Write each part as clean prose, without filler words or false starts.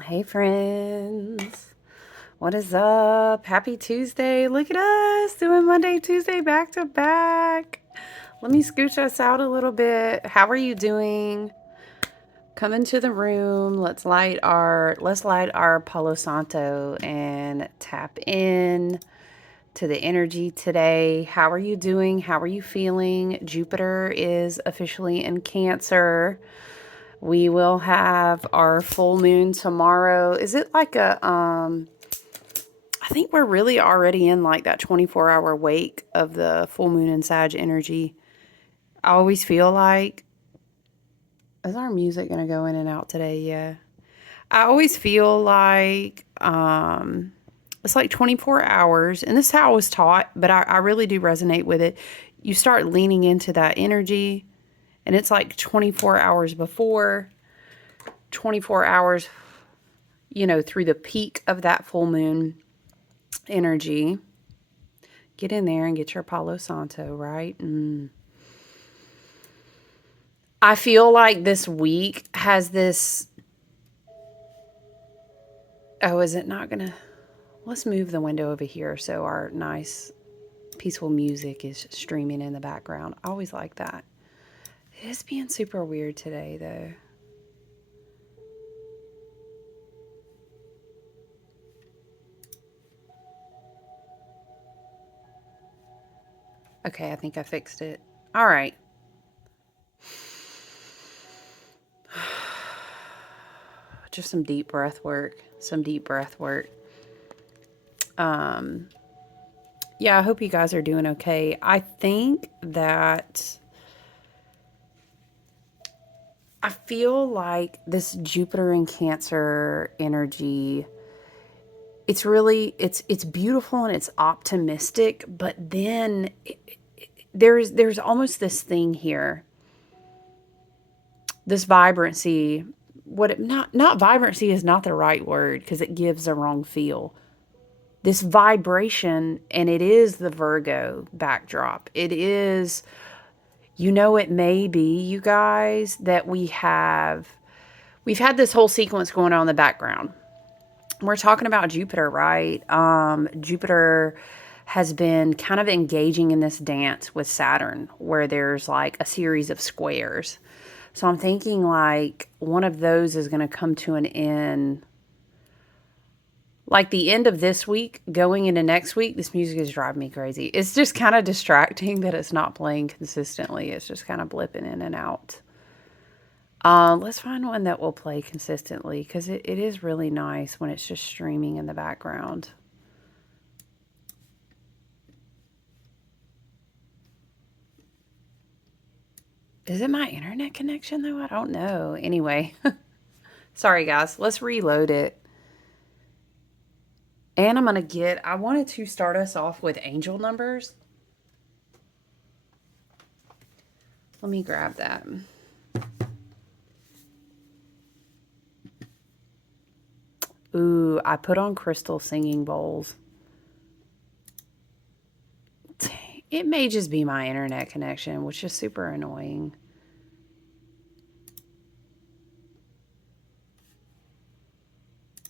Hey friends, what is up? Happy Tuesday. Look at us doing Monday, Tuesday back to back. Let me scooch us out a little bit. How are you doing? Come into the room. Let's light our Palo Santo and tap in to the energy today. How are you doing? How are you feeling? Jupiter is officially in Cancer. We will have our full moon tomorrow. Is it like I think we're really already in like that 24-hour wake of the full moon and Sag energy. I always feel like, is our music going to go in and out today? Yeah. I always feel like it's like 24 hours. And this is how I was taught, but I really do resonate with it. You start leaning into that energy, and it's like 24 hours before, 24 hours, through the peak of that full moon energy. Get in there and get your Palo Santo, right? I feel like this week has this. Oh, is it not gonna? Let's move the window over here so our nice, peaceful music is streaming in the background. I always like that. It is being super weird today, though. Okay, I think I fixed it. All right. Just some deep breath work. Yeah, I hope you guys are doing okay. I think that I feel like this Jupiter in Cancer energy, it's beautiful and it's optimistic, but then there's almost this thing here, this vibrancy. Not vibrancy is not the right word because it gives a wrong feel. This vibration, and it is the Virgo backdrop. It is, it may be, you guys, that we've had this whole sequence going on in the background. We're talking about Jupiter, right? Jupiter has been kind of engaging in this dance with Saturn where there's like a series of squares. So I'm thinking like one of those is going to come to an end. Like the end of this week, going into next week, this music is driving me crazy. It's just kind of distracting that it's not playing consistently. It's just kind of blipping in and out. Let's find one that will play consistently because it is really nice when it's just streaming in the background. Is it my internet connection though? I don't know. Anyway, sorry guys. Let's reload it. And I wanted to start us off with angel numbers. Let me grab that. Ooh, I put on crystal singing bowls. It may just be my internet connection, which is super annoying.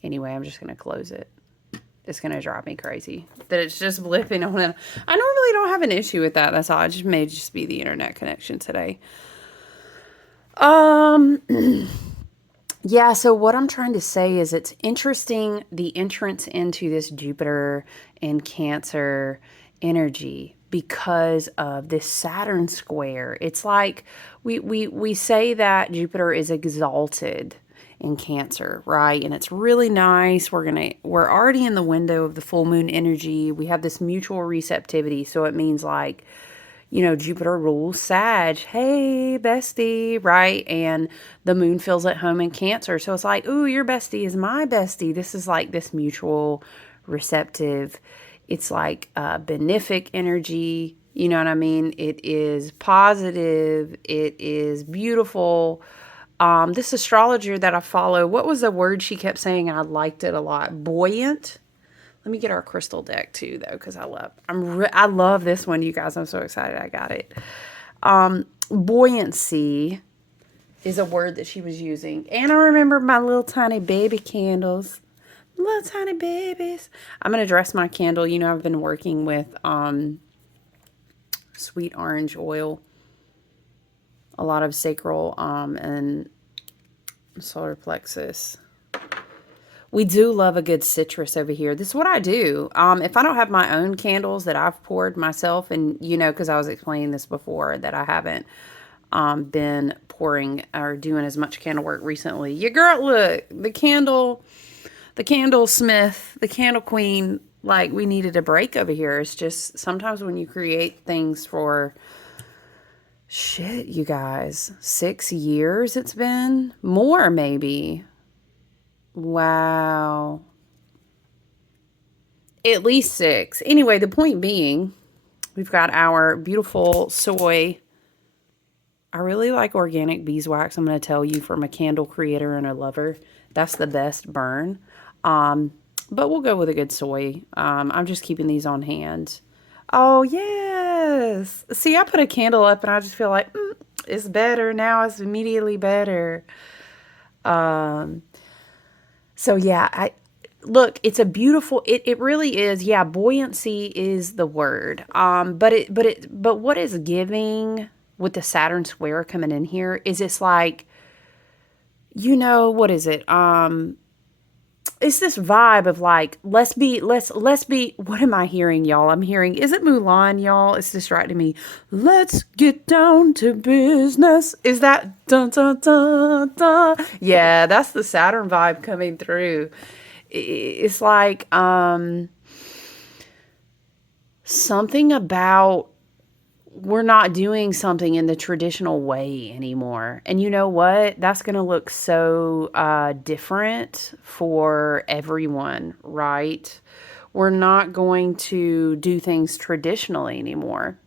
Anyway, I'm just going to close it. It's going to drive me crazy that it's just blipping on it. I normally don't have an issue with that. That's all. It just may just be the internet connection today. Yeah, so what I'm trying to say is it's interesting the entrance into this Jupiter and Cancer energy because of this Saturn square. It's like we say that Jupiter is exalted in Cancer, right? And it's really nice. We're already in the window of the full moon energy. We have this mutual receptivity, so it means like Jupiter rules Sag. Hey, bestie, right? And the moon feels at home in Cancer. So it's like, ooh, your bestie is my bestie. This is like this mutual receptive. It's like benefic energy. You know what I mean? It is positive. It is beautiful. This astrologer that I follow, what was the word she kept saying? I liked it a lot. Buoyant. Let me get our crystal deck too, though, because I love this one, you guys. I'm so excited I got it. Buoyancy is a word that she was using. And I remember my little tiny baby candles. Little tiny babies. I'm going to dress my candle. You know, I've been working with sweet orange oil. A lot of sacral and solar plexus. We do love a good citrus over here. This is what I do. If I don't have my own candles that I've poured myself, and you know, because I was explaining this before, that I haven't been pouring or doing as much candle work recently. Your girl, look, the candle smith, the candle queen, like we needed a break over here. It's just sometimes when you create things for shit, you guys, 6 years it's been, more maybe. Wow. At least 6. Anyway, the point being, we've got our beautiful soy. I really like organic beeswax. I'm going to tell you, from a candle creator and a lover, that's the best burn. But we'll go with a good soy. I'm just keeping these on hand. Oh, yes. See, I put a candle up and I just feel like, it's better now. It's immediately better. So yeah, look, it's a beautiful, it really is. Yeah, buoyancy is the word. But what is giving with the Saturn square coming in here is it's like, you know, what is it? It's this vibe of like, let's be, what am I hearing, y'all? I'm hearing, is it Mulan, y'all? It's distracting me. Let's get down to business. Is that dun dun dun dun? Yeah, that's the Saturn vibe coming through. It's like, something about, we're not doing something in the traditional way anymore. And you know what? That's going to look so different for everyone, right? We're not going to do things traditionally anymore.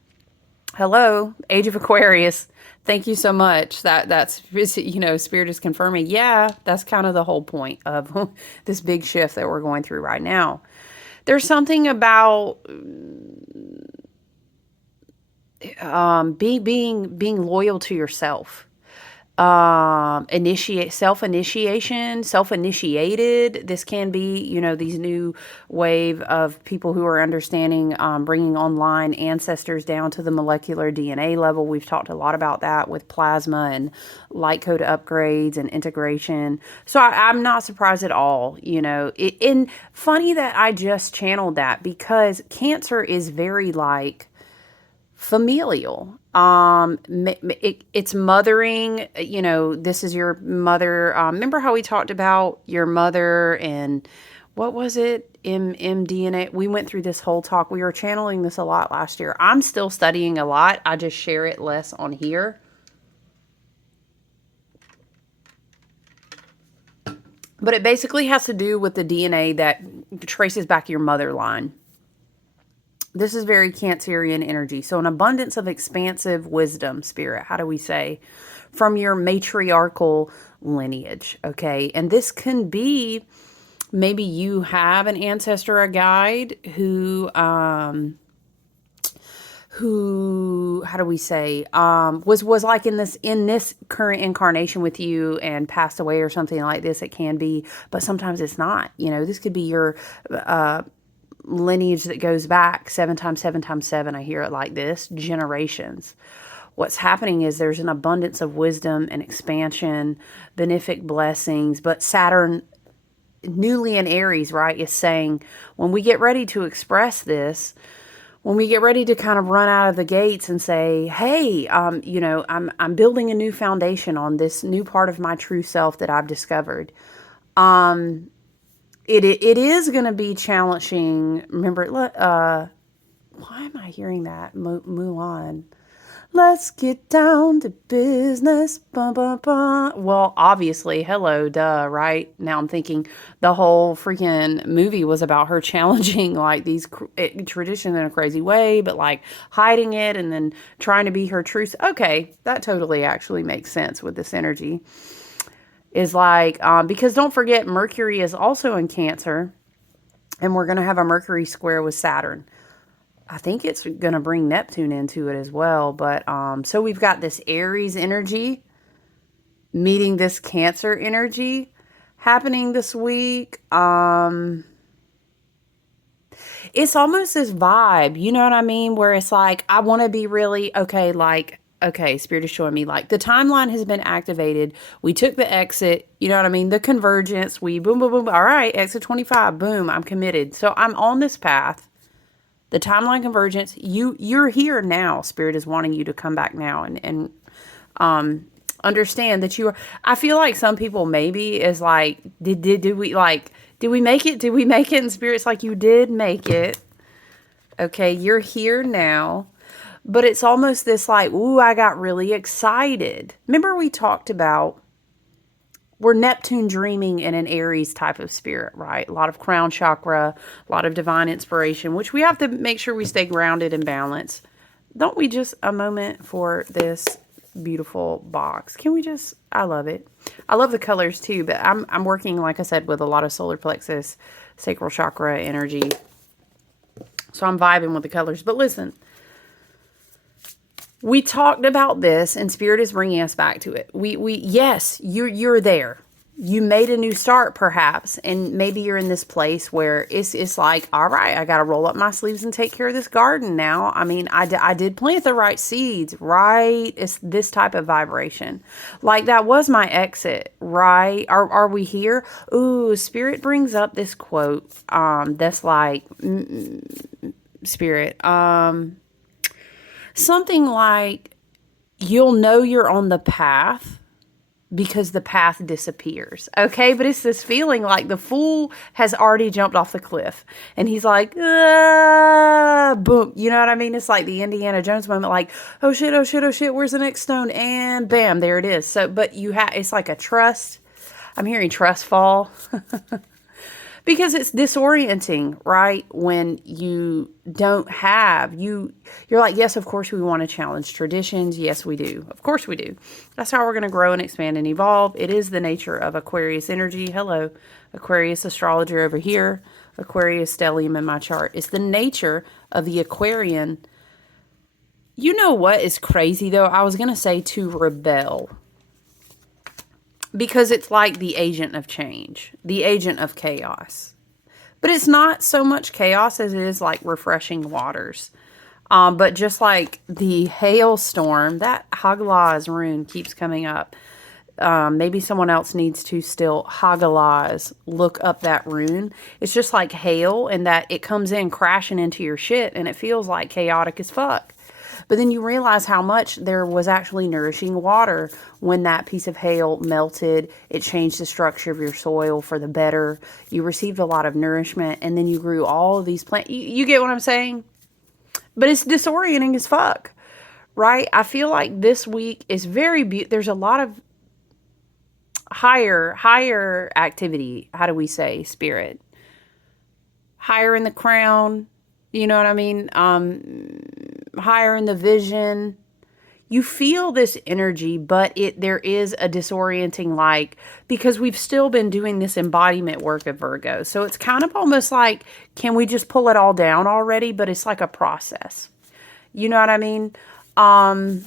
Hello, Age of Aquarius. Thank you so much. That's, you know, Spirit is confirming. Yeah, that's kind of the whole point of this big shift that we're going through right now. There's something about being loyal to yourself. Self-initiated. This can be, you know, these new wave of people who are understanding, bringing online ancestors down to the molecular DNA level. We've talked a lot about that with plasma and light code upgrades and integration. So I'm not surprised at all, you know. And funny that I just channeled that, because Cancer is very like familial. It's mothering, you know, this is your mother. Remember how we talked about your mother and what was it? MDNA. We went through this whole talk. We were channeling this a lot last year. I'm still studying a lot. I just share it less on here. But it basically has to do with the DNA that traces back your mother line. This is very Cancerian energy. So an abundance of expansive wisdom, Spirit. How do we say? From your matriarchal lineage, okay? And this can be, maybe you have an ancestor, a guide who how do we say, was like in this current incarnation with you and passed away or something like this. It can be, but sometimes it's not. You know, this could be your lineage that goes back 7 times 7 times 7. I hear it like this, generations. What's happening is there's an abundance of wisdom and expansion, benefic blessings, but Saturn, newly in Aries, right, is saying when we get ready to express this, when we get ready to kind of run out of the gates and say, hey, you know, I'm building a new foundation on this new part of my true self that I've discovered. It is going to be challenging. Remember, why am I hearing that? Mulan. Let's get down to business. Bum, bum, bum. Well, obviously, hello, duh, right? Now I'm thinking the whole freaking movie was about her challenging like these traditions in a crazy way, but like hiding it and then trying to be her true. Okay, that totally actually makes sense with this energy. Is like, because don't forget, Mercury is also in Cancer, and we're going to have a Mercury square with Saturn. I think it's going to bring Neptune into it as well. But so we've got this Aries energy meeting this Cancer energy happening this week. It's almost this vibe, you know what I mean? Where it's like, I want to be really, okay, like, okay, Spirit is showing me like the timeline has been activated. We took the exit, you know what I mean? The convergence, we boom, boom, boom. All right, exit 25, boom, I'm committed. So I'm on this path. The timeline convergence, you're here now. Spirit is wanting you to come back now and understand that you are. I feel like some people maybe is like, did we like, did we make it? Did we make it? And Spirit's like, you did make it. Okay, you're here now. But it's almost this like, ooh, I got really excited. Remember we talked about we're Neptune dreaming in an Aries type of spirit, right? A lot of crown chakra, a lot of divine inspiration, which we have to make sure we stay grounded and balanced. Don't we just a moment for this beautiful box? Can we just, I love it. I love the colors too, but I'm working, like I said, with a lot of solar plexus, sacral chakra energy. So I'm vibing with the colors. But listen, we talked about this and Spirit is bringing us back to it. Yes, you're there. You made a new start perhaps, and maybe you're in this place where it's like, all right, I got to roll up my sleeves and take care of this garden now. I mean, I did plant the right seeds, right? It's this type of vibration. Like that was my exit, right? Are we here? Ooh, Spirit brings up this quote that's like, Spirit, something like, you'll know you're on the path because the path disappears. Okay, but it's this feeling like the fool has already jumped off the cliff and he's like, ah, boom. You know what I mean? It's like the Indiana Jones moment, like, oh shit, oh shit, oh shit, where's the next stone? And bam, there it is. So, but it's like a trust. I'm hearing trust fall. Because it's disorienting, right? When you don't have, you're like, yes, of course we want to challenge traditions. Yes, we do. Of course we do. That's how we're going to grow and expand and evolve. It is the nature of Aquarius energy. Hello, Aquarius astrologer over here. Aquarius stellium in my chart. It's the nature of the Aquarian. You know what is crazy though? I was going to say to rebel. Because it's like the agent of change, the agent of chaos. But it's not so much chaos as it is like refreshing waters. But just like the hailstorm, that Hagalaz rune keeps coming up. Maybe someone else needs to still Hagalaz, look up that rune. It's just like hail, and that it comes in crashing into your shit and it feels like chaotic as fuck. But then you realize how much there was actually nourishing water when that piece of hail melted. It changed the structure of your soil for the better. You received a lot of nourishment, and then you grew all of these plants. You get what I'm saying? But it's disorienting as fuck, right? I feel like this week is very there's a lot of higher activity. How do we say, Spirit? Higher in the crown. You know what I mean? Higher in the vision. You feel this energy, but there is a disorienting, like, because we've still been doing this embodiment work of Virgo. So it's kind of almost like, can we just pull it all down already? But it's like a process. You know what I mean? I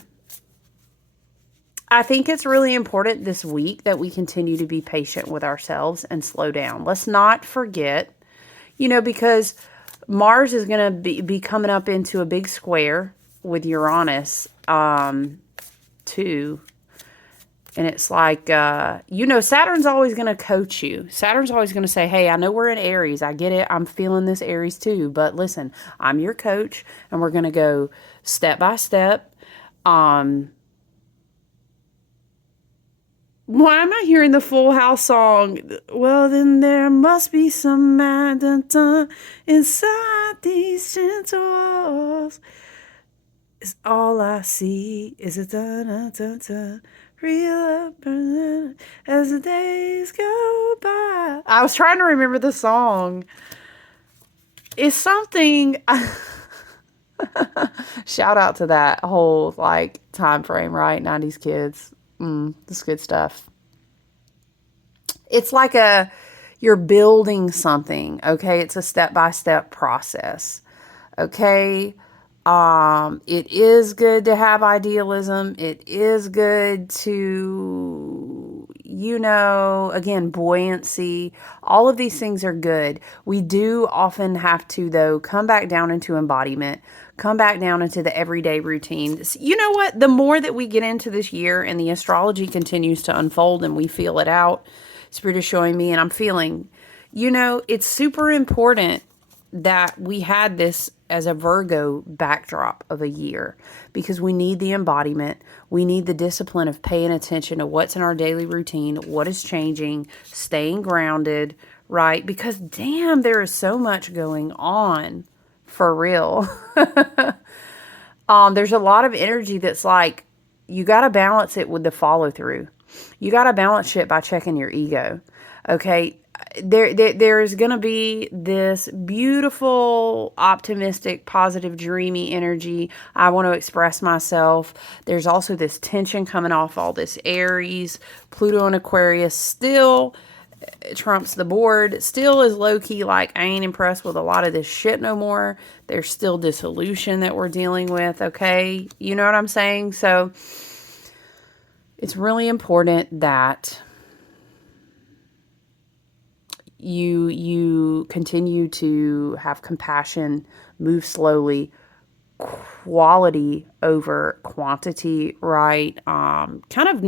think it's really important this week that we continue to be patient with ourselves and slow down. Let's not forget, because Mars is going to be coming up into a big square with Uranus, too. And it's like, Saturn's always going to coach you. Saturn's always going to say, hey, I know we're in Aries. I get it. I'm feeling this Aries too. But listen, I'm your coach and we're going to go step by step. Why am I hearing the Full House song? Well, then there must be some magic inside these gentle walls. Is all I see is a da-da-da-da, real as the days go by. I was trying to remember the song. It's something. Shout out to that whole time frame, right? 90s kids. That's good stuff. It's like you're building something, okay? It's a step-by-step process, okay? It is good to have idealism. It is good to again, buoyancy. All of these things are good. We do often have to, though, come back down into embodiment, come back down into the everyday routine. You know what? The more that we get into this year and the astrology continues to unfold and we feel it out, Spirit is showing me, and I'm feeling, it's super important that we had this as a Virgo backdrop of a year, because we need the embodiment. We need the discipline of paying attention to what's in our daily routine, what is changing, staying grounded, right? Because damn, there is so much going on for real. There's a lot of energy that's like, you got to balance it with the follow through. You got to balance shit by checking your ego. Okay. There's going to be this beautiful, optimistic, positive, dreamy energy. I want to express myself. There's also this tension coming off all this Aries. Pluto and Aquarius still trumps the board. Still is low-key like, I ain't impressed with a lot of this shit no more. There's still dissolution that we're dealing with, okay? You know what I'm saying? So it's really important that you continue to have compassion, move slowly, quality over quantity, right? Kind of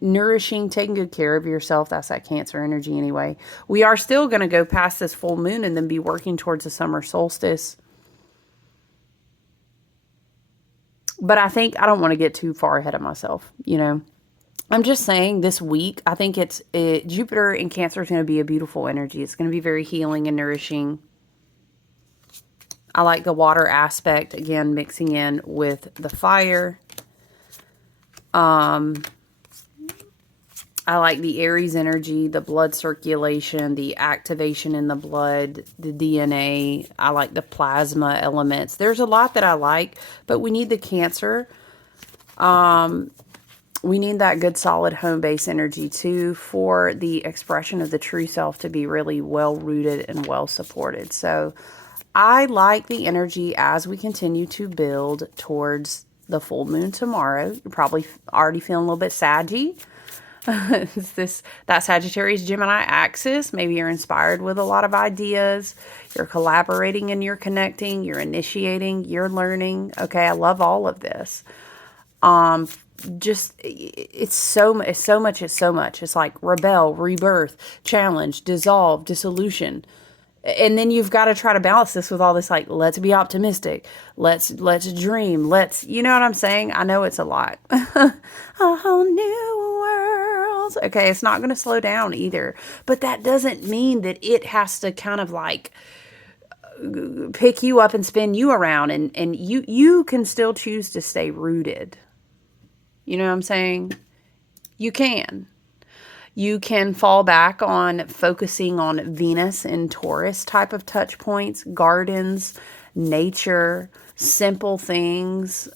nourishing, taking good care of yourself. That's that Cancer energy anyway. We are still going to go past this full moon and then be working towards the summer solstice. But I think I don't want to get too far ahead of myself, I'm just saying this week, I think Jupiter in Cancer is going to be a beautiful energy. It's going to be very healing and nourishing. I like the water aspect, again, mixing in with the fire. I like the Aries energy, the blood circulation, the activation in the blood, the DNA. I like the plasma elements. There's a lot that I like, but we need the Cancer. We need that good, solid home base energy, too, for the expression of the true self to be really well-rooted and well-supported. So I like the energy as we continue to build towards the full moon tomorrow. You're probably already feeling a little bit saggy. It's that Sagittarius Gemini axis. Maybe you're inspired with a lot of ideas. You're collaborating and you're connecting. You're initiating. You're learning. Okay, I love all of this. It's so much. It's like rebel, rebirth, challenge, dissolve, dissolution. And then you've got to try to balance this with all this, like, let's be optimistic. Let's dream. You know what I'm saying? I know it's a lot. A whole new world. Okay. It's not going to slow down either, but that doesn't mean that it has to kind of like pick you up and spin you around, and you can still choose to stay rooted. You know what I'm saying? You can. You can fall back on focusing on Venus and Taurus type of touch points, gardens, nature, simple things,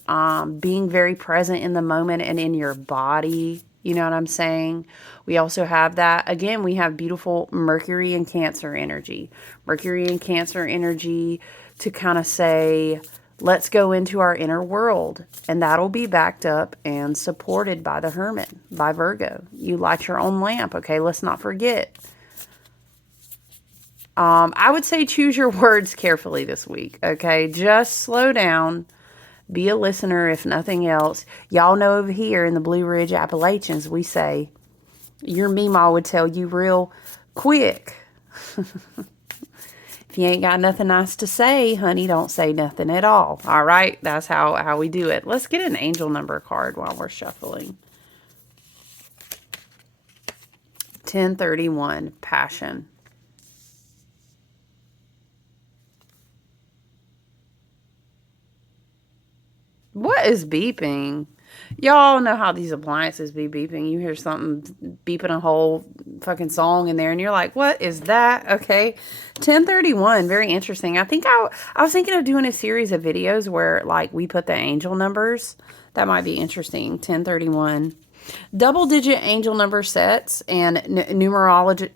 being very present in the moment and in your body. You know what I'm saying? We also have that. Again, we have beautiful Mercury and Cancer energy. Mercury and Cancer energy to kind of say, let's go into our inner world, and that'll be backed up and supported by the Hermit, by Virgo. You light your own lamp, okay? Let's not forget. I would say choose your words carefully this week, okay? Just slow down. Be a listener, if nothing else. Y'all know over here in the Blue Ridge Appalachians, we say, your Meemaw would tell you real quick. If you ain't got nothing nice to say, honey, don't say nothing at all. All right? That's how we do it. Let's get an angel number card while we're shuffling. 1031, passion. What is beeping? Y'all know how these appliances be beeping. You hear something beeping a whole fucking song in there, and you're like, what is that? Okay. 1031, very interesting. I think I was thinking of doing a series of videos where, like, we put the angel numbers. That might be interesting. 1031. Double-digit angel number sets and numerology,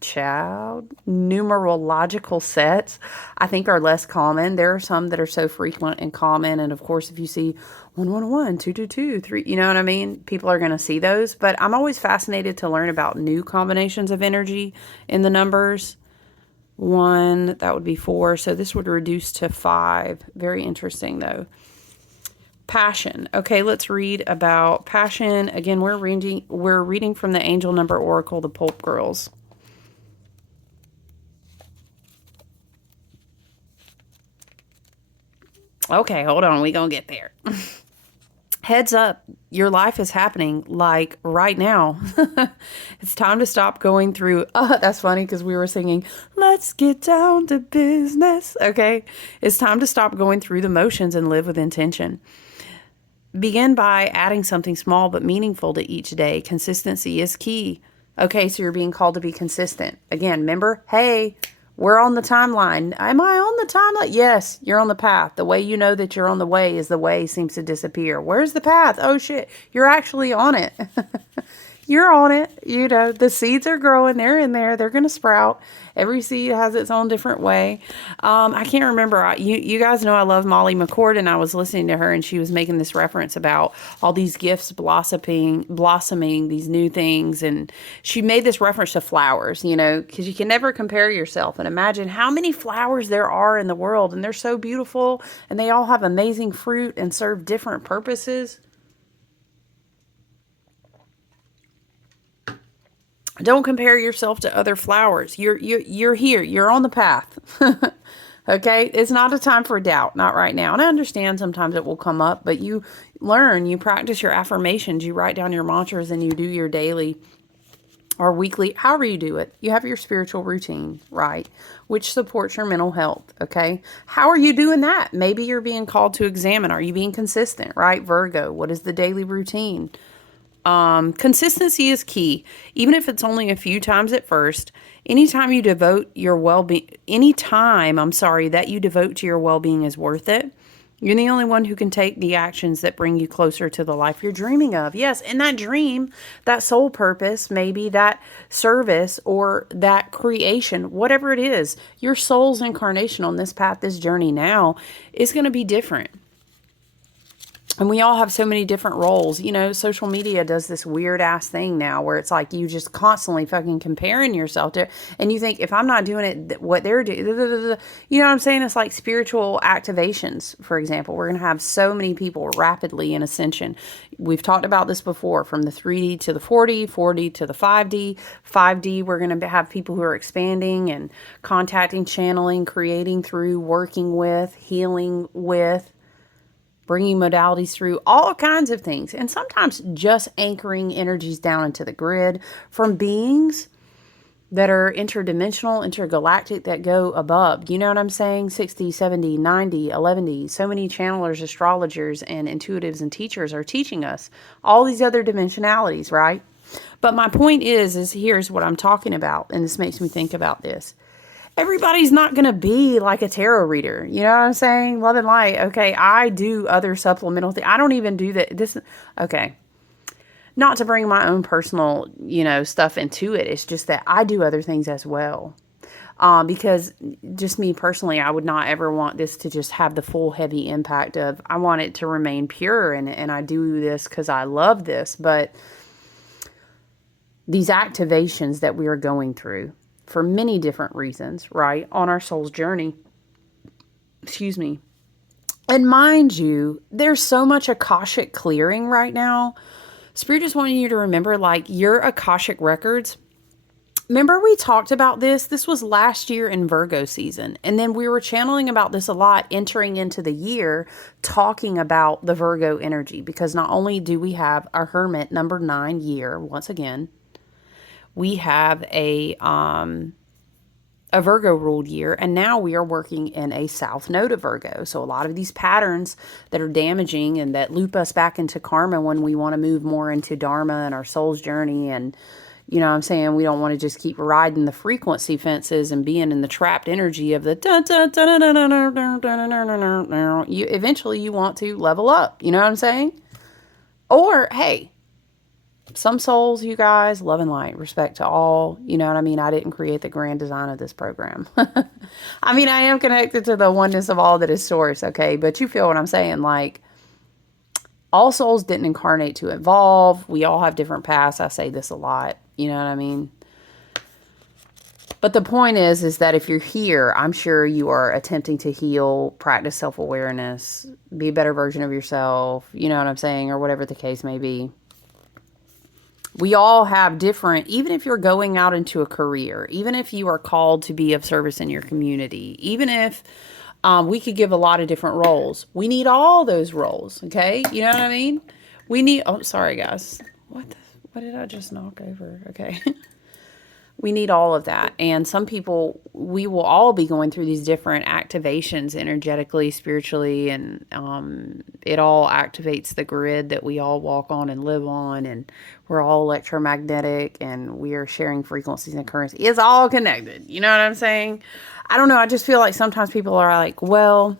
child, numerological sets, I think are less common. There are some that are so frequent and common. And of course, if you see 111, 222, 3, you know what I mean? People are going to see those. But I'm always fascinated to learn about new combinations of energy in the numbers. 1, that would be 4. So this would reduce to 5. Very interesting, though. Passion. Okay, let's read about passion. Again, we're reading from the Angel Number Oracle, the Pulp Girls. Okay, hold on. We gonna get there. Heads up, your life is happening like right now. It's time to stop going through. That's funny because we were singing, let's get down to business. Okay, it's time to stop going through the motions and live with intention. Begin by adding something small but meaningful to each day. Consistency is key. Okay, so you're being called to be consistent. Again, remember, hey, we're on the timeline. Am I on the timeline? Yes, you're on the path. The way you know that you're on the way is the way seems to disappear. Where's the path? Oh, shit, you're actually on it. You're on it. You know, the seeds are growing. They're in there. They're going to sprout. Every seed has its own different way. I can't remember. You guys know I love Molly McCord, and I was listening to her, and she was making this reference about all these gifts blossoming, these new things. And she made this reference to flowers, you know, because you can never compare yourself. And imagine how many flowers there are in the world, and they're so beautiful, and they all have amazing fruit and serve different purposes. Don't compare yourself to other flowers. You're here. You're on the path. Okay? It's not a time for doubt. Not right now. And I understand sometimes it will come up, but you learn, you practice your affirmations, you write down your mantras, and you do your daily or weekly, however you do it. You have your spiritual routine, right? Which supports your mental health, okay? How are you doing that? Maybe you're being called to examine. Are you being consistent, right? Virgo, what is the daily routine? Consistency is key, even if it's only a few times at first. Anytime you devote your well-being, that you devote to your well-being is worth it. You're the only one who can take the actions that bring you closer to the life you're dreaming of. Yes, and that dream, that soul purpose, maybe that service or that creation, whatever it is, your soul's incarnation on this path, this journey now is going to be different. And we all have so many different roles. You know, social media does this weird ass thing now where it's like you just constantly fucking comparing yourself to, and you think if I'm not doing it, what they're doing, you know what I'm saying? It's like spiritual activations, for example. We're going to have so many people rapidly in ascension. We've talked about this before, from the 3D to the 4D, 4D to the 5D. 5D, we're going to have people who are expanding and contacting, channeling, creating through, working with, healing with, bringing modalities through, all kinds of things. And sometimes just anchoring energies down into the grid from beings that are interdimensional, intergalactic, that go above. You know what I'm saying? 60, 70, 90, 11D. So many channelers, astrologers, and intuitives and teachers are teaching us all these other dimensionalities, right? But my point is here's what I'm talking about. And this makes me think about this. Everybody's not going to be like a tarot reader. You know what I'm saying? Love and light. Okay, I do other supplemental things. I don't even do that. Okay. Not to bring my own personal, stuff into it. It's just that I do other things as well. Because just me personally, I would not ever want this to just have the full heavy impact of, I want it to remain pure. And I do this because I love this. But these activations that we are going through, for many different reasons, right? On our soul's journey. Excuse me. And mind you, there's so much Akashic clearing right now. Spirit just wanting you to remember, like, your Akashic records. Remember we talked about this? This was last year in Virgo season. And then we were channeling about this a lot entering into the year, talking about the Virgo energy. Because not only do we have a Hermit number 9 year, once again, we have a Virgo ruled year, and now we are working in a South Node of Virgo. So a lot of these patterns that are damaging and that loop us back into karma when we want to move more into Dharma and our soul's journey, and you know what I'm saying, we don't want to just keep riding the frequency fences and being in the trapped energy of the eventually you want to level up, you know what I'm saying? Or hey, Some souls, you guys, love and light, respect to all. You know what I mean? I didn't create the grand design of this program. I mean, I am connected to the oneness of all that is source, okay? But you feel what I'm saying? Like, all souls didn't incarnate to evolve. We all have different paths. I say this a lot. You know what I mean? But the point is that if you're here, I'm sure you are attempting to heal, practice self-awareness, be a better version of yourself, you know what I'm saying, or whatever the case may be. We all have different, even if you're going out into a career, even if you are called to be of service in your community, even if we could give a lot of different roles. We need all those roles, okay? You know what I mean? We need, oh, sorry, guys. What did I just knock over? Okay. We need all of that. And some people, we will all be going through these different activations energetically, spiritually, and it all activates the grid that we all walk on and live on. And we're all electromagnetic and we are sharing frequencies and currents. It's all connected. You know what I'm saying? I don't know. I just feel like sometimes people are like, well,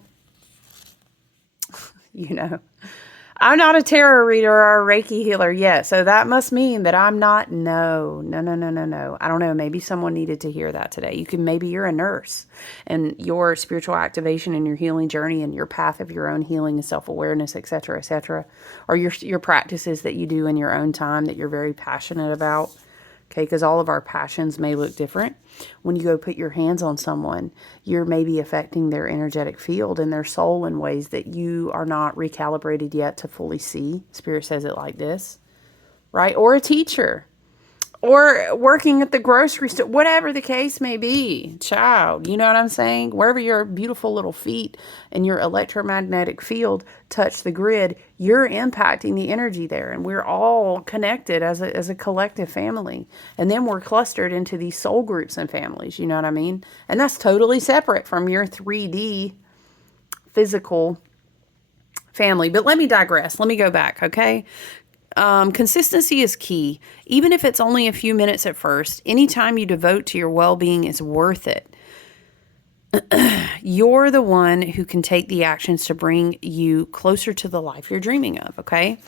you know, I'm not a tarot reader or a Reiki healer yet, so that must mean that I'm not. No. I don't know. Maybe someone needed to hear that today. Maybe you're a nurse and your spiritual activation and your healing journey and your path of your own healing and self-awareness, etc., or your practices that you do in your own time that you're very passionate about. Okay, because all of our passions may look different. When you go put your hands on someone, you're maybe affecting their energetic field and their soul in ways that you are not recalibrated yet to fully see. Spirit says it like this, right? Or a teacher, or working at the grocery store, whatever the case may be, child, you know what I'm saying? Wherever your beautiful little feet and your electromagnetic field touch the grid, you're impacting the energy there. And we're all connected as a collective family. And then we're clustered into these soul groups and families, you know what I mean? And that's totally separate from your 3D physical family. But let me digress. Let me go back, okay? Consistency is key. Even if it's only a few minutes at first, any time you devote to your well-being is worth it. You're the one who can take the actions to bring you closer to the life you're dreaming of, okay?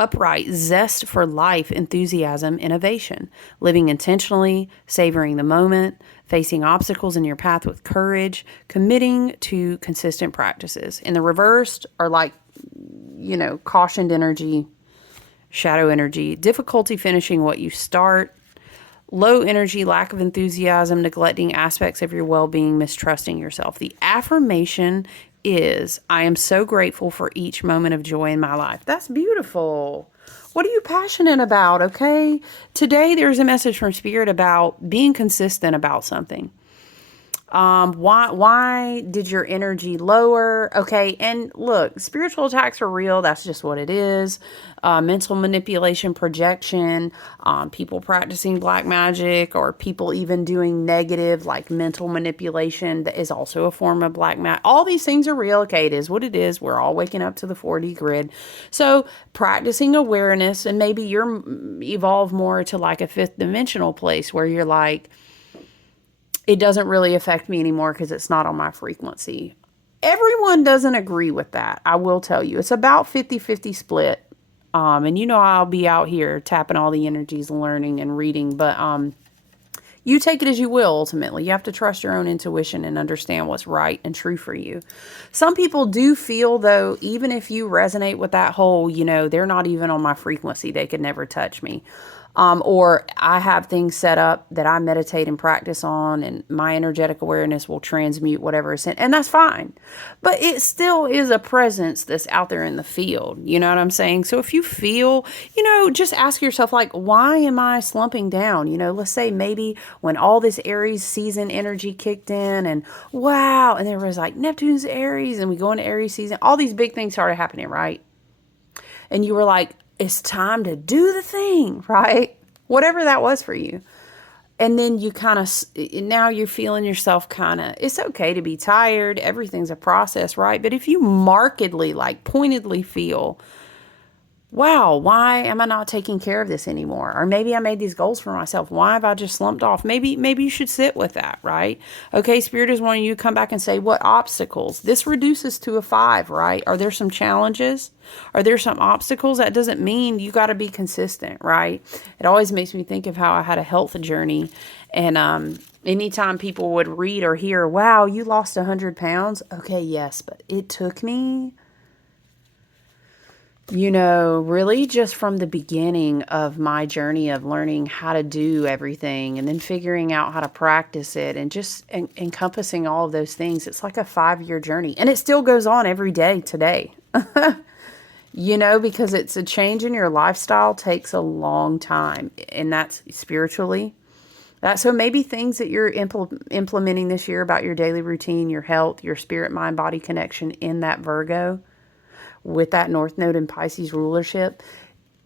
Upright, zest for life, enthusiasm, innovation, living intentionally, savoring the moment, facing obstacles in your path with courage, committing to consistent practices. In the reversed are like, you know, cautioned energy, shadow energy, difficulty finishing what you start, low energy, lack of enthusiasm, neglecting aspects of your well-being, mistrusting yourself. The affirmation is, I am so grateful for each moment of joy in my life. That's beautiful. What are you passionate about, okay? Today there's a message from Spirit about being consistent about something. Why did your energy lower? Okay. And look, spiritual attacks are real. That's just what it is. Mental manipulation, projection, people practicing black magic, or people even doing negative, like mental manipulation, that is also a form of black magic. All these things are real. Okay. It is what it is. We're all waking up to the 4D grid. So practicing awareness, and maybe you're evolved more to like a fifth dimensional place where you're like, it doesn't really affect me anymore because it's not on my frequency. Everyone doesn't agree with that. I will tell you. It's about 50-50 split. And you know, I'll be out here tapping all the energies, learning and reading. But you take it as you will, ultimately. You have to trust your own intuition and understand what's right and true for you. Some people do feel, though, even if you resonate with that whole, you know, they're not even on my frequency, they could never touch me. Or I have things set up that I meditate and practice on, and my energetic awareness will transmute whatever is sent. And that's fine. But it still is a presence that's out there in the field. You know what I'm saying? So if you feel, you know, just ask yourself, like, why am I slumping down? You know, let's say maybe when all this Aries season energy kicked in, and wow, and there was like Neptune's Aries, and we go into Aries season, all these big things started happening, right? And you were like, it's time to do the thing, right? Whatever that was for you. And then you kind of, now you're feeling yourself kind of, it's okay to be tired. Everything's a process, right? But if you markedly, like pointedly feel wow, why am I not taking care of this anymore? Or maybe I made these goals for myself. Why have I just slumped off? Maybe you should sit with that, right? Okay, Spirit is wanting you to come back and say, what obstacles? This reduces to a 5, right? Are there some challenges? Are there some obstacles? That doesn't mean you got to be consistent, right? It always makes me think of how I had a health journey. And anytime people would read or hear, wow, you lost 100 pounds. Okay, yes, but it took me, really just from the beginning of my journey of learning how to do everything and then figuring out how to practice it and just encompassing all of those things. It's like a 5-year journey, and it still goes on every day today, because it's a change in your lifestyle takes a long time, and that's spiritually. So maybe things that you're implementing this year about your daily routine, your health, your spirit, mind, body connection in that Virgo with that North Node and Pisces rulership.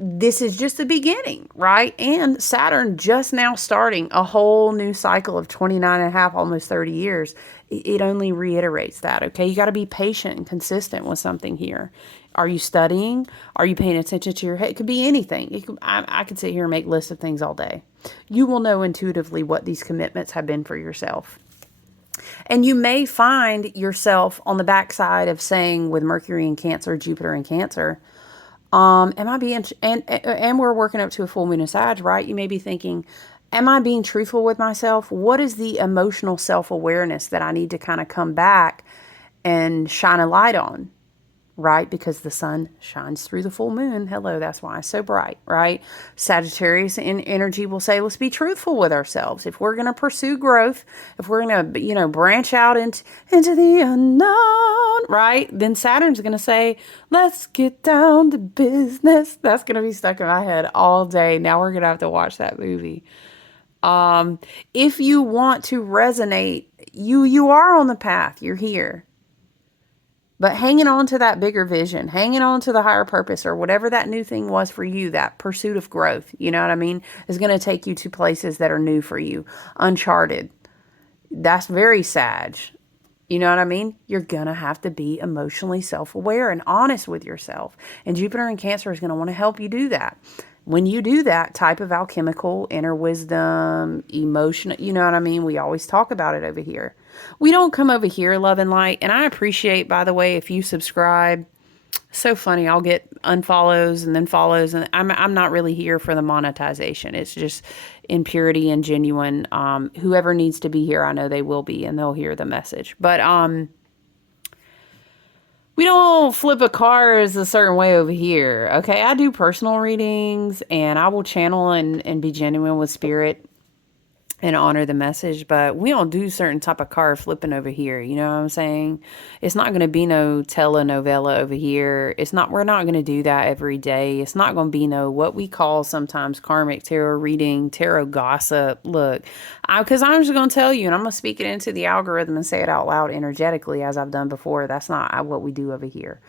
This is just the beginning, right? And Saturn just now starting a whole new cycle of 29 and a half, almost 30 years. It only reiterates that, okay? You got to be patient and consistent with something here. Are you studying? Are you paying attention to your head? It could be anything. I could sit here and make lists of things all day. You will know intuitively what these commitments have been for yourself. And you may find yourself on the backside of saying, with Mercury in Cancer, Jupiter in Cancer, am I being, and we're working up to a full moon in Sag, right? You may be thinking, am I being truthful with myself? What is the emotional self-awareness that I need to kind of come back and shine a light on? Right? Because the sun shines through the full moon. Hello, that's why it's so bright, right? Sagittarius in energy will say, let's be truthful with ourselves. If we're going to pursue growth, if we're going to, branch out into the unknown, right? Then Saturn's going to say, let's get down to business. That's going to be stuck in my head all day. Now we're going to have to watch that movie. If you want to resonate, you are on the path. You're here. But hanging on to that bigger vision, hanging on to the higher purpose or whatever that new thing was for you, that pursuit of growth, you know what I mean, is going to take you to places that are new for you, uncharted. That's very Sag. You know what I mean? You're going to have to be emotionally self-aware and honest with yourself. And Jupiter in Cancer is going to want to help you do that. When you do that type of alchemical, inner wisdom, emotional, you know what I mean? We always talk about it over here. We don't come over here, love and light. And I appreciate, by the way, if you subscribe. So funny. I'll get unfollows and then follows. And I'm not really here for the monetization. It's just in purity and genuine. Whoever needs to be here, I know they will be and they'll hear the message. But we don't flip a card a certain way over here. Okay, I do personal readings and I will channel and be genuine with spirit and honor the message, but we don't do certain type of card flipping over here. You know what I'm saying? It's not going to be no telenovela over here. We're not going to do that every day. It's not going to be no, what we call sometimes karmic tarot reading, tarot gossip. Look, because I'm just going to tell you, and I'm going to speak it into the algorithm and say it out loud energetically as I've done before. That's not what we do over here.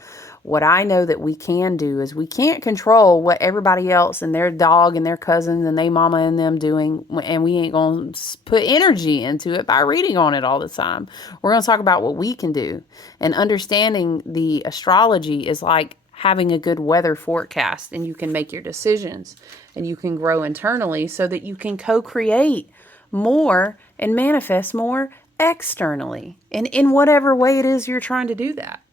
What I know that we can do is we can't control what everybody else and their dog and their cousins and their mama and them doing, and we ain't going to put energy into it by reading on it all the time. We're going to talk about what we can do. And understanding the astrology is like having a good weather forecast, and you can make your decisions and you can grow internally so that you can co-create more and manifest more externally and in whatever way it is you're trying to do that.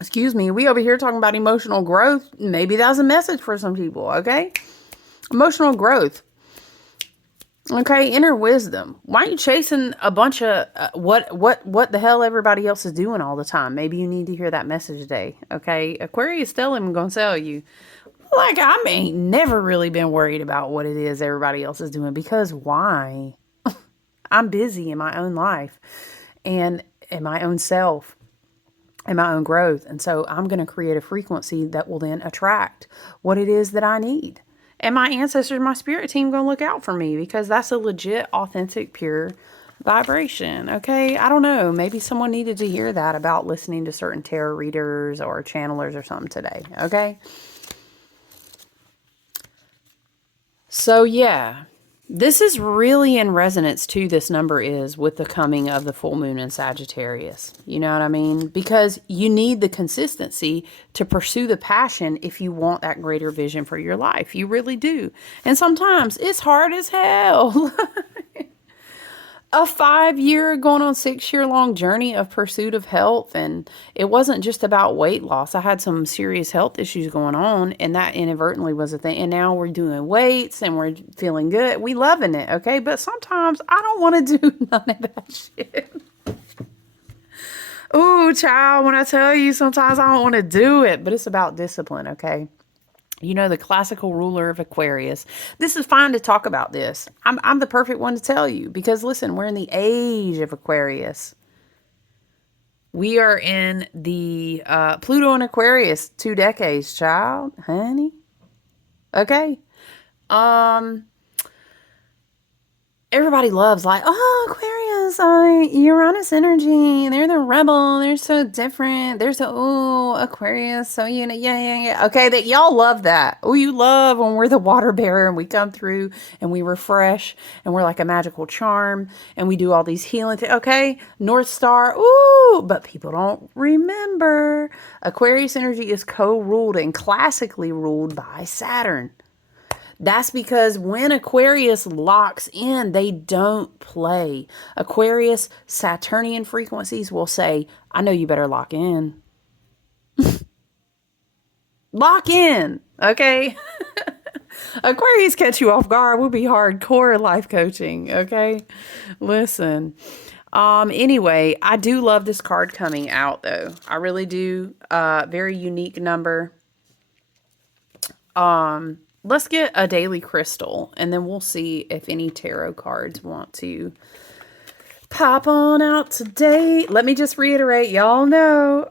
Excuse me, we over here talking about emotional growth. Maybe that's a message for some people, okay? Emotional growth. Okay, inner wisdom. Why are you chasing a bunch of what the hell everybody else is doing all the time? Maybe you need to hear that message today, okay? Aquarius, tell him I'm going to tell you. Like, I ain't never really been worried about what it is everybody else is doing, because why? I'm busy in my own life and in my own self and my own growth. And so I'm going to create a frequency that will then attract what it is that I need. And my ancestors, my spirit team, going to look out for me, because that's a legit, authentic, pure vibration. Okay. I don't know. Maybe someone needed to hear that about listening to certain tarot readers or channelers or something today. Okay. So yeah, This is really in resonance too, this number is with the coming of the full moon in Sagittarius. You know what I mean? Because you need the consistency to pursue the passion if you want that greater vision for your life. You really do. And sometimes it's hard as hell. A 5-year, going on 6-year long journey of pursuit of health. And it wasn't just about weight loss. I had some serious health issues going on, and that inadvertently was a thing. And now we're doing weights and we're feeling good. We loving it. Okay. But sometimes I don't want to do none of that shit. Ooh, child, when I tell you sometimes I don't want to do it, but it's about discipline. Okay. You know, the classical ruler of Aquarius. This is fine to talk about this. I'm the perfect one to tell you because listen, we're in the age of Aquarius. We are in the Pluto and Aquarius 2 decades, child, honey. Okay. Um, Everybody loves like, oh, Aquarius, Uranus energy. They're the rebel. They're so different. They're so, oh, Aquarius. So, you know, yeah, yeah, yeah. Okay, that y'all love that. Oh, you love when we're the water bearer and we come through and we refresh and we're like a magical charm and we do all these healing things. Okay, North Star. Ooh, but people don't remember. Aquarius energy is co-ruled and classically ruled by Saturn. That's because when Aquarius locks in, they don't play. Aquarius Saturnian frequencies will say, I know you better lock in. Lock in. Okay. Aquarius catch you off guard will be hardcore life coaching. Okay. Listen. Anyway, I do love this card coming out though. I really do. Very unique number. Let's get a daily crystal and then we'll see if any tarot cards want to pop on out today. Let me just reiterate, y'all know,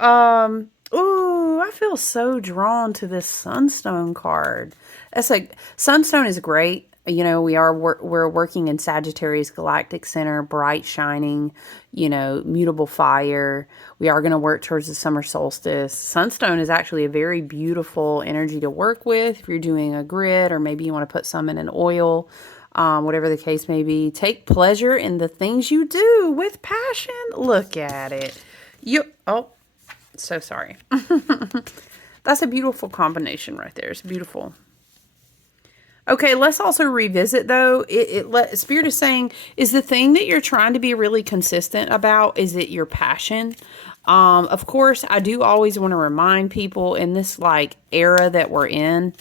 ooh, I feel so drawn to this Sunstone card. That's like, Sunstone is great. You know, we're working in Sagittarius Galactic Center, bright, shining, you know, mutable fire. We are going to work towards the summer solstice. Sunstone is actually a very beautiful energy to work with if you're doing a grid or maybe you want to put some in an oil, whatever the case may be. Take pleasure in the things you do with passion. Look at it. Oh, so sorry. That's a beautiful combination right there. It's beautiful. Okay, let's also revisit though. Spirit is saying, is the thing that you're trying to be really consistent about, is it your passion? Of course, I do always want to remind people in this like era that we're in,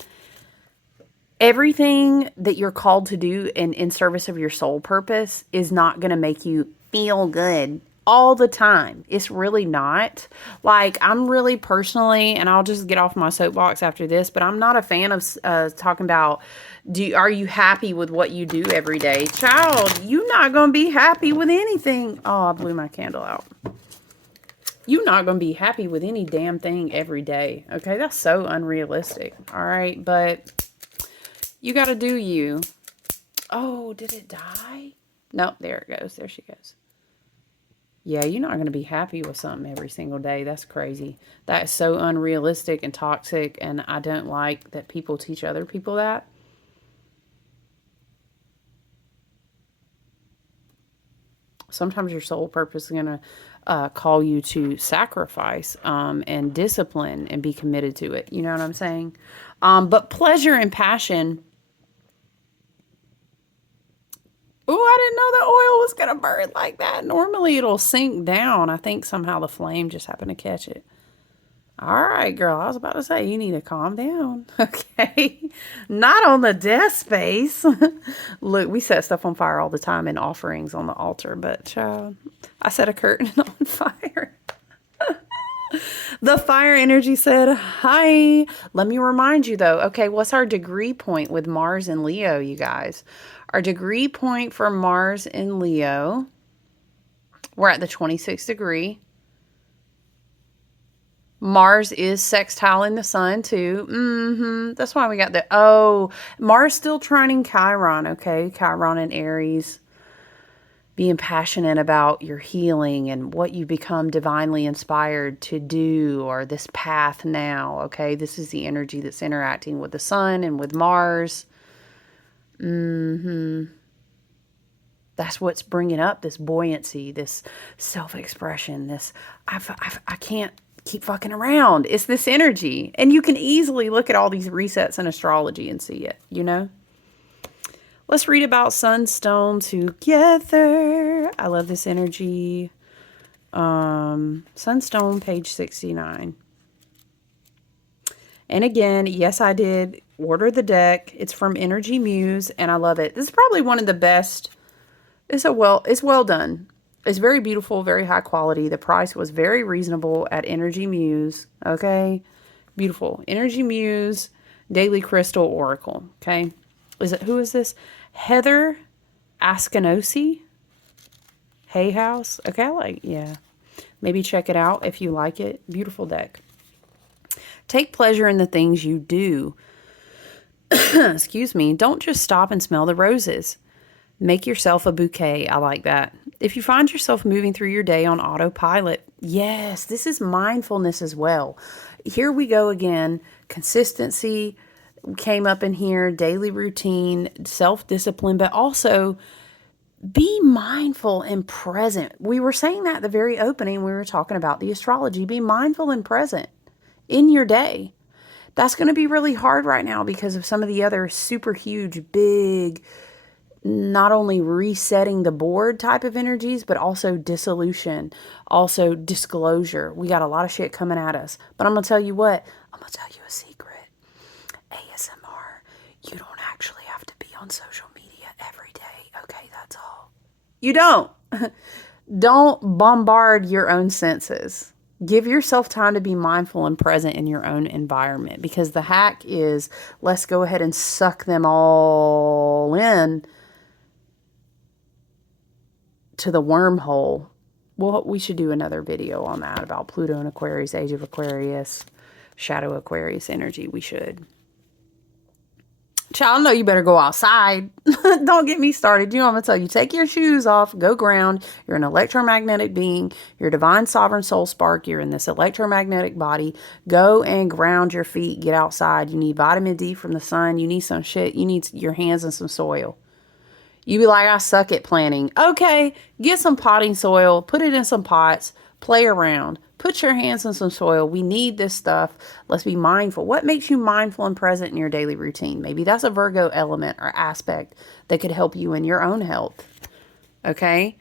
everything that you're called to do in service of your soul purpose is not going to make you feel good all the time. It's really not. Like, I'm really personally, and I'll just get off my soapbox after this, but I'm not a fan of talking about, are you happy with what you do every day? Child, you're not going to be happy with anything. Oh, I blew my candle out. You're not going to be happy with any damn thing every day. Okay, that's so unrealistic. All right, but you got to do you. Oh, did it die? Nope, there it goes. There she goes. Yeah, you're not going to be happy with something every single day. That's crazy. That is so unrealistic and toxic, and I don't like that people teach other people that. Sometimes your soul purpose is going to call you to sacrifice and discipline and be committed to it. You know what I'm saying? But pleasure and passion. Oh, I didn't know the oil was going to burn like that. Normally it'll sink down. I think somehow the flame just happened to catch it. All right, girl. I was about to say, you need to calm down. Okay. Not on the death space. Look, we set stuff on fire all the time in offerings on the altar, but I set a curtain on fire. The fire energy said, hi. Let me remind you though. Okay, what's our degree point with Mars and Leo, you guys? Our degree point for Mars in Leo, we're at the 26th degree. Mars is sextile in the sun too. That's why we got the, Mars still trining Chiron, okay? Chiron and Aries. Being passionate about your healing and what you become divinely inspired to do, or this path now, okay? This is the energy that's interacting with the sun and with Mars. That's what's bringing up this buoyancy, this self-expression, this, I can't keep fucking around. It's this energy. And you can easily look at all these resets in astrology and see it, you know? Let's read about Sunstone together. I love this energy. Sunstone, page 69. And again, yes, I did order the deck. It's from Energy Muse, and I love it. This is probably one of the best. It's well done. It's very beautiful, very high quality. The price was very reasonable at Energy Muse. Okay, beautiful. Energy Muse Daily Crystal Oracle. Okay, who is this? Heather Askinosi. Hay House. Okay, yeah. Maybe check it out if you like it. Beautiful deck. Take pleasure in the things you do. Excuse me. Don't just stop and smell the roses. Make yourself a bouquet. I like that. If you find yourself moving through your day on autopilot, yes, this is mindfulness as well. Here we go again. Consistency came up in here. Daily routine, self-discipline, but also be mindful and present. We were saying that at the very opening. We were talking about the astrology. Be mindful and present in your day. That's going to be really hard right now because of some of the other super huge, big, not only resetting the board type of energies, but also dissolution, also disclosure. We got a lot of shit coming at us. But I'm going to tell you what, I'm going to tell you a secret. ASMR, you don't actually have to be on social media every day. Okay, that's all. You don't. Don't bombard your own senses. Give yourself time to be mindful and present in your own environment, because the hack is, let's go ahead and suck them all in to the wormhole. Well, we should do another video on that about Pluto and Aquarius, Age of Aquarius, Shadow Aquarius energy. We should. Child, no, you better go outside. Don't get me started. You know, I'm going to tell you, take your shoes off, go ground. You're an electromagnetic being. You're a divine sovereign soul spark. You're in this electromagnetic body. Go and ground your feet. Get outside. You need vitamin D from the sun. You need some shit. You need your hands in some soil. You be like, I suck at planting. Okay, get some potting soil. Put it in some pots. Play around. Put your hands in some soil. We need this stuff. Let's be mindful. What makes you mindful and present in your daily routine? Maybe that's a Virgo element or aspect that could help you in your own health. Okay?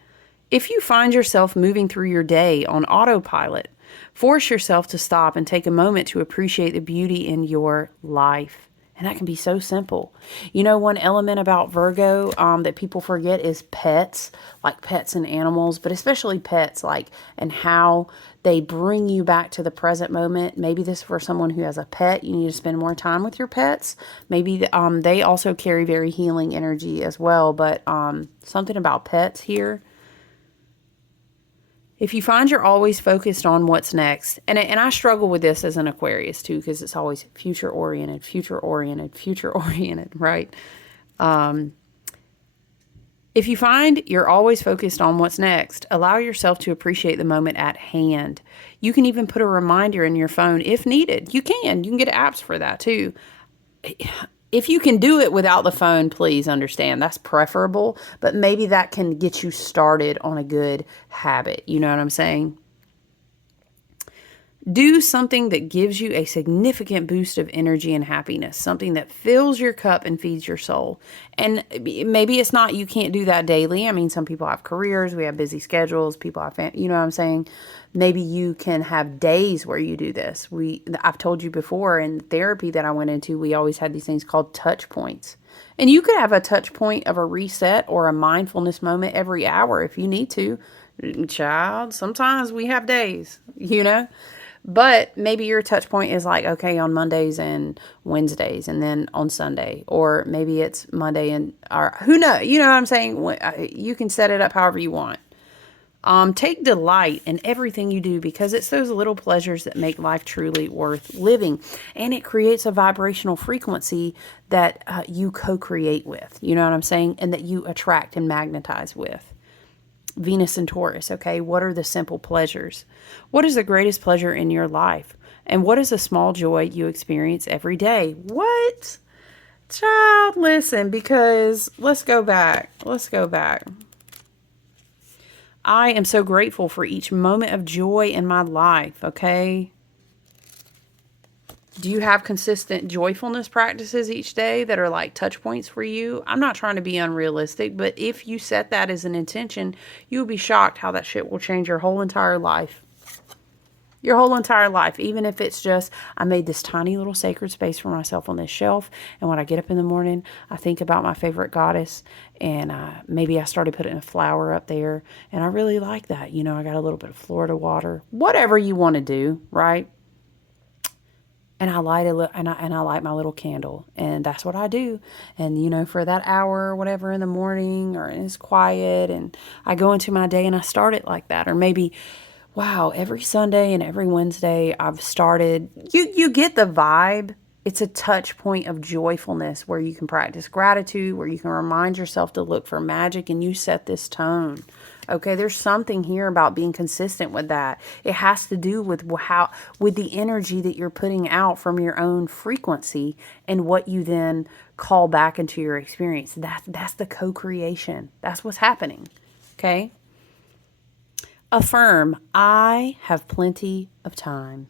If you find yourself moving through your day on autopilot, force yourself to stop and take a moment to appreciate the beauty in your life. And that can be so simple. You know, one element about Virgo that people forget is pets, like pets and animals, but especially pets, like, and how they bring you back to the present moment. Maybe this is for someone who has a pet. You need to spend more time with your pets. Maybe they also carry very healing energy as well. But something about pets here. If you find you're always focused on what's next, and I struggle with this as an Aquarius too, because it's always future-oriented, future-oriented, future-oriented, right? If you find you're always focused on what's next, allow yourself to appreciate the moment at hand. You can even put a reminder in your phone if needed. You can get apps for that too. If you can do it without the phone, please understand that's preferable, but maybe that can get you started on a good habit. You know what I'm saying? Do something that gives you a significant boost of energy and happiness, something that fills your cup and feeds your soul. And maybe it's not, you can't do that daily. I mean, some people have careers, we have busy schedules, people have family, you know what I'm saying? Maybe you can have days where you do this. I've told you before in therapy that I went into, we always had these things called touch points. And you could have a touch point of a reset or a mindfulness moment every hour if you need to. Child, sometimes we have days, you know? But maybe your touch point is like, okay, on Mondays and Wednesdays and then on Sunday, or maybe it's Monday or who knows, you know what I'm saying? You can set it up however you want. Take delight in everything you do, because it's those little pleasures that make life truly worth living. And it creates a vibrational frequency that you co-create with, you know what I'm saying? And that you attract and magnetize with. Venus and Taurus, okay? What are the simple pleasures? What is the greatest pleasure in your life? And what is a small joy you experience every day? What? Child, listen, because let's go back. Let's go back. I am so grateful for each moment of joy in my life, okay? Do you have consistent joyfulness practices each day that are like touch points for you? I'm not trying to be unrealistic, but if you set that as an intention, you'll be shocked how that shit will change your whole entire life. Your whole entire life, even if it's just, I made this tiny little sacred space for myself on this shelf. And when I get up in the morning, I think about my favorite goddess. And maybe I started putting a flower up there. And I really like that. You know, I got a little bit of Florida water. Whatever you want to do, right? And I light I light my little candle, and that's what I do. And you know, for that hour or whatever in the morning, or it's quiet, and I go into my day and I start it like that. Or maybe, wow, every Sunday and every Wednesday I've started. You get the vibe. It's a touch point of joyfulness where you can practice gratitude, where you can remind yourself to look for magic, and you set this tone. Okay, there's something here about being consistent with that. It has to do with with the energy that you're putting out from your own frequency and what you then call back into your experience. That's the co-creation. That's what's happening. Okay? Affirm, I have plenty of time.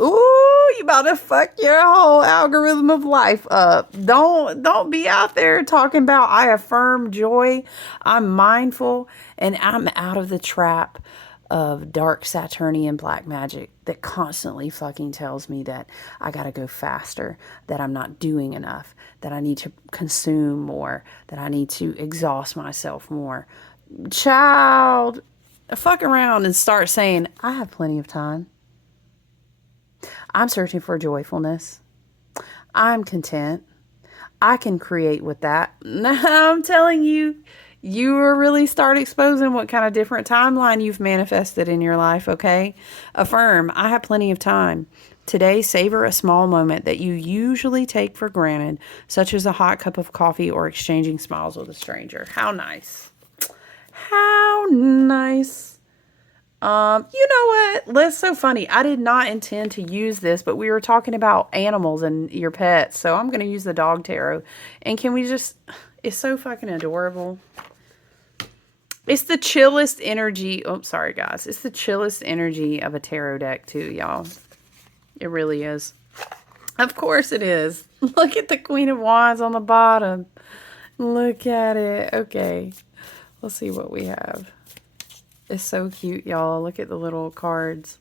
Ooh, you about to fuck your whole algorithm of life up. Don't be out there talking about I affirm joy. I'm mindful and I'm out of the trap of dark Saturnian black magic that constantly fucking tells me that I got to go faster, that I'm not doing enough, that I need to consume more, that I need to exhaust myself more. Child, fuck around and start saying, I have plenty of time. I'm searching for joyfulness. I'm content. I can create with that. I'm telling you, you will really start exposing what kind of different timeline you've manifested in your life, okay? Affirm, I have plenty of time. Today, savor a small moment that you usually take for granted, such as a hot cup of coffee or exchanging smiles with a stranger. How nice. How nice. You know what? That's so funny. I did not intend to use this, but we were talking about animals and your pets. So I'm going to use the dog tarot. And can we just, it's so fucking adorable. It's the chillest energy. Oh, sorry guys. It's the chillest energy of a tarot deck too, y'all. It really is. Of course it is. Look at the Queen of Wands on the bottom. Look at it. Okay. Let's see what we have. It's so cute, y'all. Look at the little cards.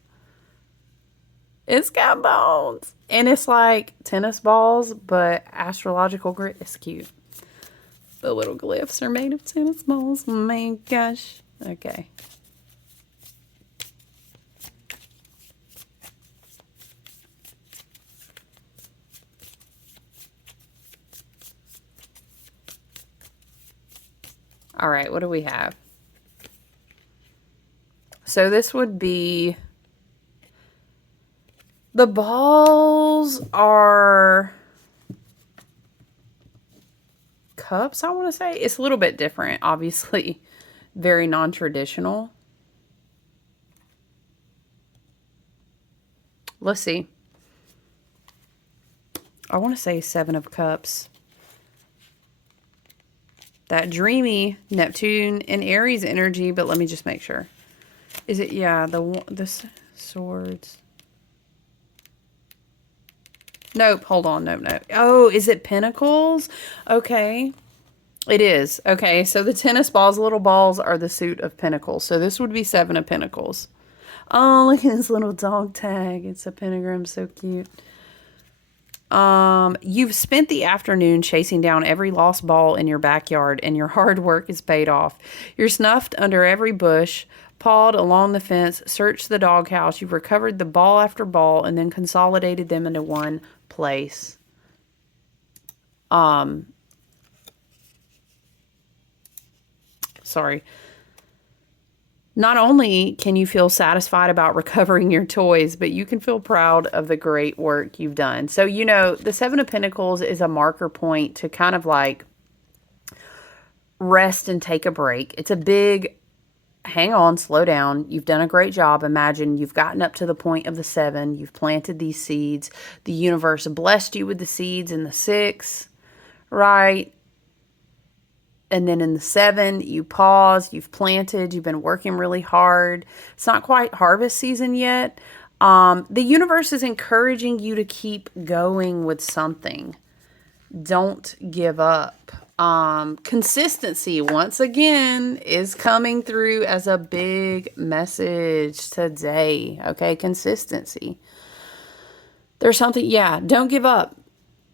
It's got bones. And it's like tennis balls, but astrological grit. It's cute. The little glyphs are made of tennis balls. Oh my gosh. Okay. All right, what do we have? So this would be, the balls are cups, I want to say. It's a little bit different, obviously. Very non-traditional. Let's see. I want to say 7 of Cups. That dreamy Neptune and Aries energy, but let me just make sure. Is it, yeah, the swords. Nope, hold on, nope. Oh, is it Pentacles? Okay. It is. Okay, so the tennis balls, little balls, are the suit of Pentacles. So this would be 7 of Pentacles. Oh, look at this little dog tag. It's a pentagram, so cute. You've spent the afternoon chasing down every lost ball in your backyard, and your hard work is paid off. You're snuffed under every bush, pawed along the fence, searched the doghouse. You've recovered the ball after ball, and then consolidated them into one place. Sorry. Not only can you feel satisfied about recovering your toys, but you can feel proud of the great work you've done. So, you know, the 7 of Pentacles is a marker point to kind of like rest and take a break. It's a big, hang on, slow down. You've done a great job. Imagine you've gotten up to the point of the 7. You've planted these seeds. The universe blessed you with the seeds and the 6, right? And then in the 7, you pause, you've planted, you've been working really hard. It's not quite harvest season yet. The universe is encouraging you to keep going with something. Don't give up. Consistency, once again, is coming through as a big message today. Okay, consistency. There's something, yeah, don't give up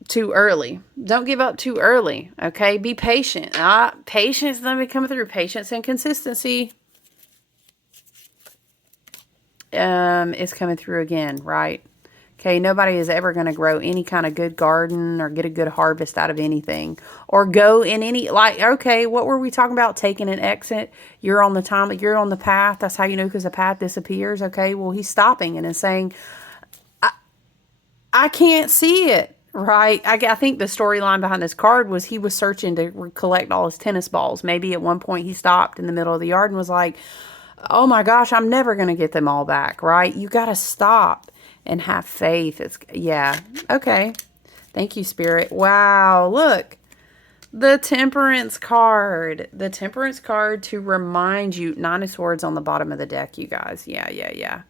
too early. Don't give up too early. Okay, be patient. Patience is going to be coming through. Patience and consistency is coming through again, right? Okay, nobody is ever going to grow any kind of good garden or get a good harvest out of anything or go in any, like, okay, what were we talking about? Taking an exit. You're on the time, you're on the path. That's how you know, because the path disappears. Okay, well, he's stopping and is saying, I can't see it. Right. I think the storyline behind this card was he was searching to collect all his tennis balls. Maybe at one point he stopped in the middle of the yard and was like, oh my gosh, I'm never going to get them all back. Right. You got to stop and have faith. It's, yeah. Okay. Thank you, Spirit. Wow. Look, the Temperance card. The Temperance card to remind you. 9 of Swords on the bottom of the deck, you guys. Yeah, yeah, yeah.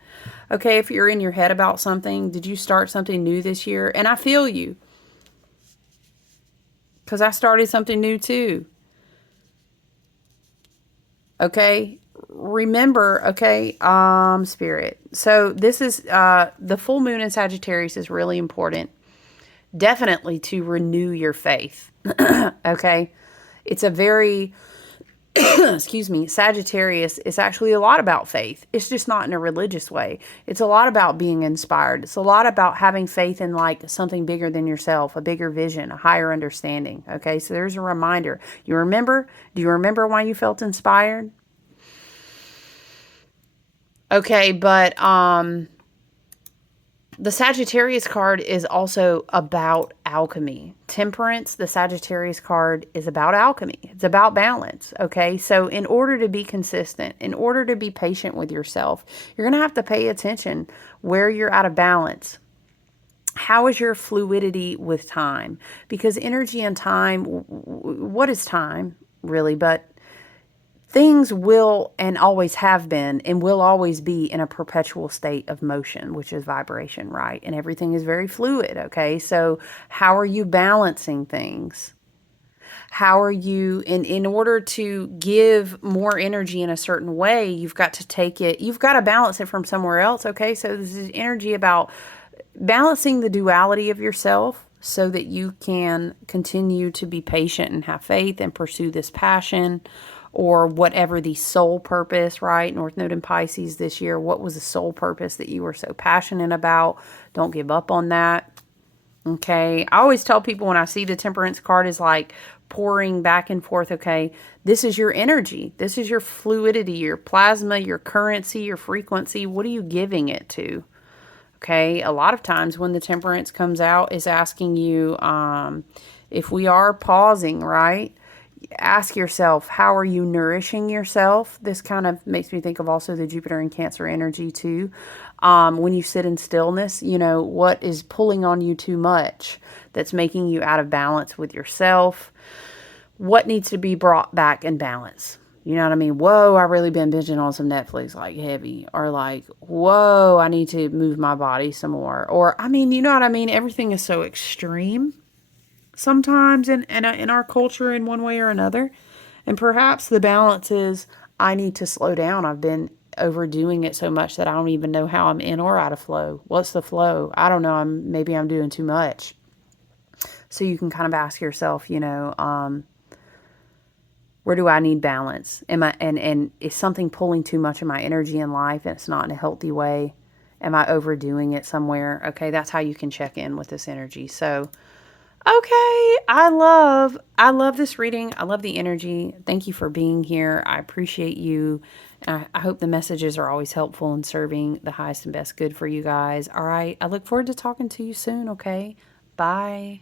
Okay, if you're in your head about something, did you start something new this year? And I feel you. Because I started something new too. Okay, remember, okay, Spirit. So this is, the full moon in Sagittarius is really important. Definitely to renew your faith. Okay, it's a very, excuse me, Sagittarius is actually a lot about faith. It's just not in a religious way. It's a lot about being inspired. It's a lot about having faith in like something bigger than yourself, a bigger vision, a higher understanding. Okay, so there's a reminder. You remember? Do you remember why you felt inspired? Okay, but the Sagittarius card is also about alchemy. Temperance, the Sagittarius card, is about alchemy. It's about balance, okay? So in order to be consistent, in order to be patient with yourself, you're going to have to pay attention where you're out of balance. How is your fluidity with time? Because energy and time, what is time, really? But things will and always have been and will always be in a perpetual state of motion, which is vibration, right? And everything is very fluid, okay? So how are you balancing things? How are you, in order to give more energy in a certain way, you've got to take it, you've got to balance it from somewhere else, okay? So this is energy about balancing the duality of yourself so that you can continue to be patient and have faith and pursue this passion or whatever the soul purpose, right? North Node in Pisces this year. What was the soul purpose that you were so passionate about? Don't give up on that. Okay. I always tell people when I see the Temperance card is like pouring back and forth. Okay. This is your energy. This is your fluidity, your plasma, your currency, your frequency. What are you giving it to? Okay. A lot of times when the Temperance comes out is asking you, if we are pausing, right? Ask yourself, how are you nourishing yourself? This kind of makes me think of also the Jupiter and Cancer energy too. When you sit in stillness, you know, what is pulling on you too much that's making you out of balance with yourself? What needs to be brought back in balance? You know what I mean? Whoa, I really been binging on some Netflix like heavy. Or like, whoa, I need to move my body some more. Or, I mean, you know what I mean? Everything is so extreme sometimes in our culture in one way or another. And perhaps the balance is I need to slow down. I've been overdoing it so much that I don't even know how I'm in or out of flow. What's the flow? I don't know. Maybe I'm doing too much. So you can kind of ask yourself, you know, where do I need balance? Am I and is something pulling too much of my energy in life and it's not in a healthy way? Am I overdoing it somewhere? Okay, that's how you can check in with this energy. So okay, I love this reading. I love the energy. Thank you for being here. I appreciate you. I hope the messages are always helpful and serving the highest and best good for you guys. All right, I look forward to talking to you soon, okay? Bye.